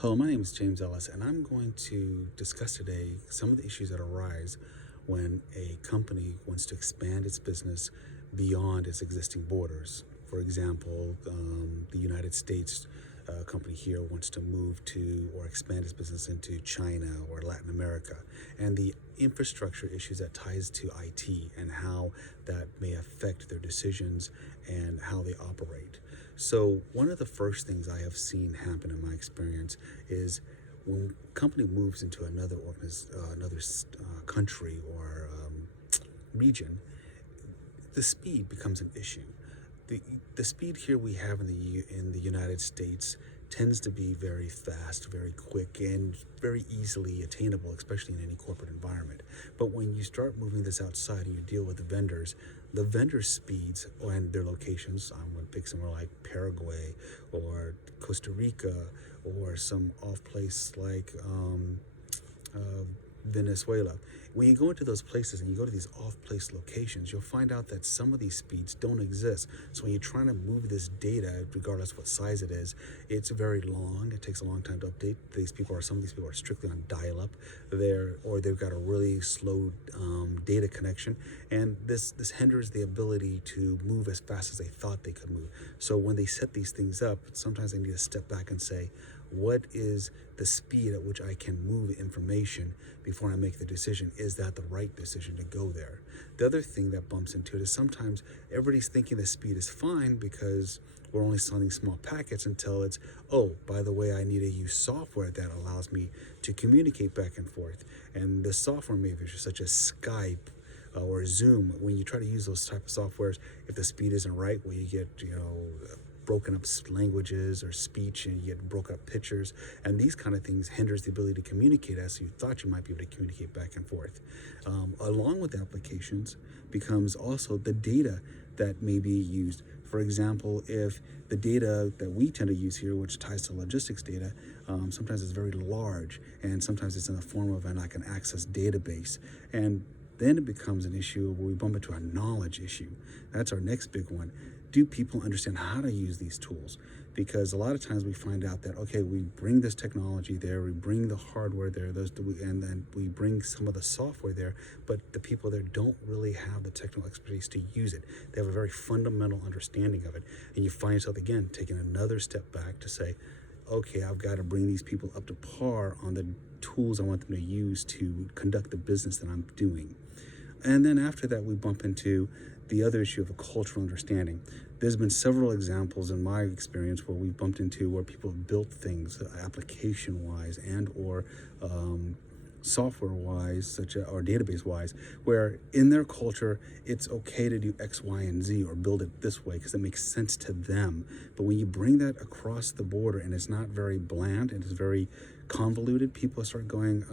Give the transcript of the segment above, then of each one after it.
Hello, my name is James Ellis, and I'm going to discuss today some of the issues that arise when a company wants to expand its business beyond its existing borders. For example, the United States company here wants to move to or expand its business into China or Latin America, and the infrastructure issues that ties to IT and how that may affect their decisions and how they operate. So one of the first things I have seen happen in my experience is when a company moves into another country or region, the speed becomes an issue. The speed here we have in the United States tends to be very fast, very quick, and very easily attainable, especially in any corporate environment. But when you start moving this outside and you deal with the vendor speeds and their locations, I'm going to pick somewhere like Paraguay or Costa Rica or some off place like Venezuela. When you go into those places and you go to these off-place locations, you'll find out that some of these speeds don't exist. So when you're trying to move this data, regardless of what size it is, it's very long. It takes a long time to update. Some of these people are strictly on dial-up or they've got a really slow data connection. And this hinders the ability to move as fast as they thought they could move. So when they set these things up, sometimes they need to step back and say, what is the speed at which I can move information before I make the decision? Is that the right decision to go there? The other thing that bumps into it is sometimes everybody's thinking the speed is fine because we're only sending small packets until it's, oh, by the way, I need to use software that allows me to communicate back and forth. And the software maybe such as Skype or Zoom, when you try to use those type of softwares, if the speed isn't right, where you get, broken up languages or speech, and you get broken up pictures, and these kind of things hinders the ability to communicate as you thought you might be able to communicate back and forth. Along with the applications becomes also the data that may be used. For example, if the data that we tend to use here, which ties to logistics data, sometimes it's very large, and sometimes it's in the form of an access database, and then it becomes an issue where we bump into a knowledge issue. That's our next big one. Do people understand how to use these tools? Because a lot of times we find out that, okay, we bring this technology there, we bring the hardware there, and then we bring some of the software there, but the people there don't really have the technical expertise to use it. They have a very fundamental understanding of it. And you find yourself, again, taking another step back to say, okay, I've got to bring these people up to par on the tools I want them to use to conduct the business that I'm doing. And then after that, we bump into the other issue of a cultural understanding. There's been several examples in my experience where we've bumped into where people have built things application-wise and or software-wise, or database-wise, where in their culture, it's okay to do X, Y, and Z or build it this way because it makes sense to them. But when you bring that across the border and it's not very bland and it's very convoluted, people start going,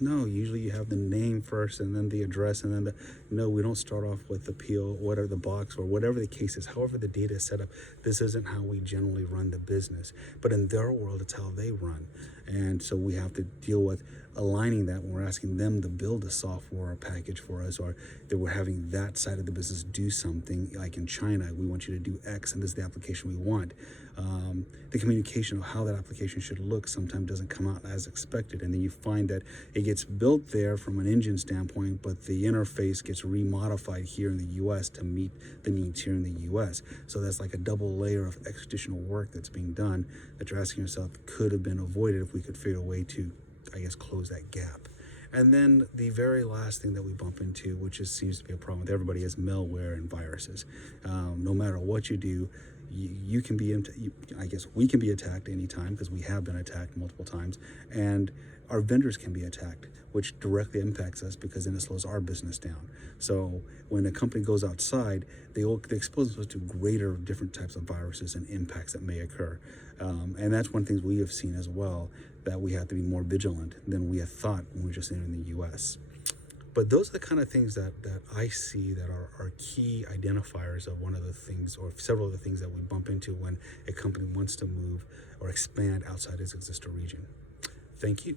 no, usually you have the name first and then the address and then no, we don't start off with the PO, whatever the box or whatever the case is, however the data is set up. This isn't how we generally run the business, but in their world, it's how they run. And so we have to deal with aligning that when we're asking them to build a software or package for us, or that we're having that side of the business do something. Like in China, we want you to do X and this is the application we want. The communication of how that application should look sometimes doesn't come out as expected, and then you find that it gets built there from an engine standpoint, but the interface gets remodified here in the US to meet the needs here in the US. So that's like a double layer of additional work that's being done that you're asking yourself could have been avoided if we could figure a way to, close that gap. And then the very last thing that we bump into, which seems to be a problem with everybody, is malware and viruses. No matter what you do, you can be, we can be attacked anytime because we have been attacked multiple times, and our vendors can be attacked, which directly impacts us because then it slows our business down. So when a company goes outside, they expose themselves to greater different types of viruses and impacts that may occur. And that's one of the things we have seen as well, that we have to be more vigilant than we had thought when we were just entering the US. But those are the kind of things that I see that are key identifiers of one of the things or several of the things that we bump into when a company wants to move or expand outside its existing region. Thank you.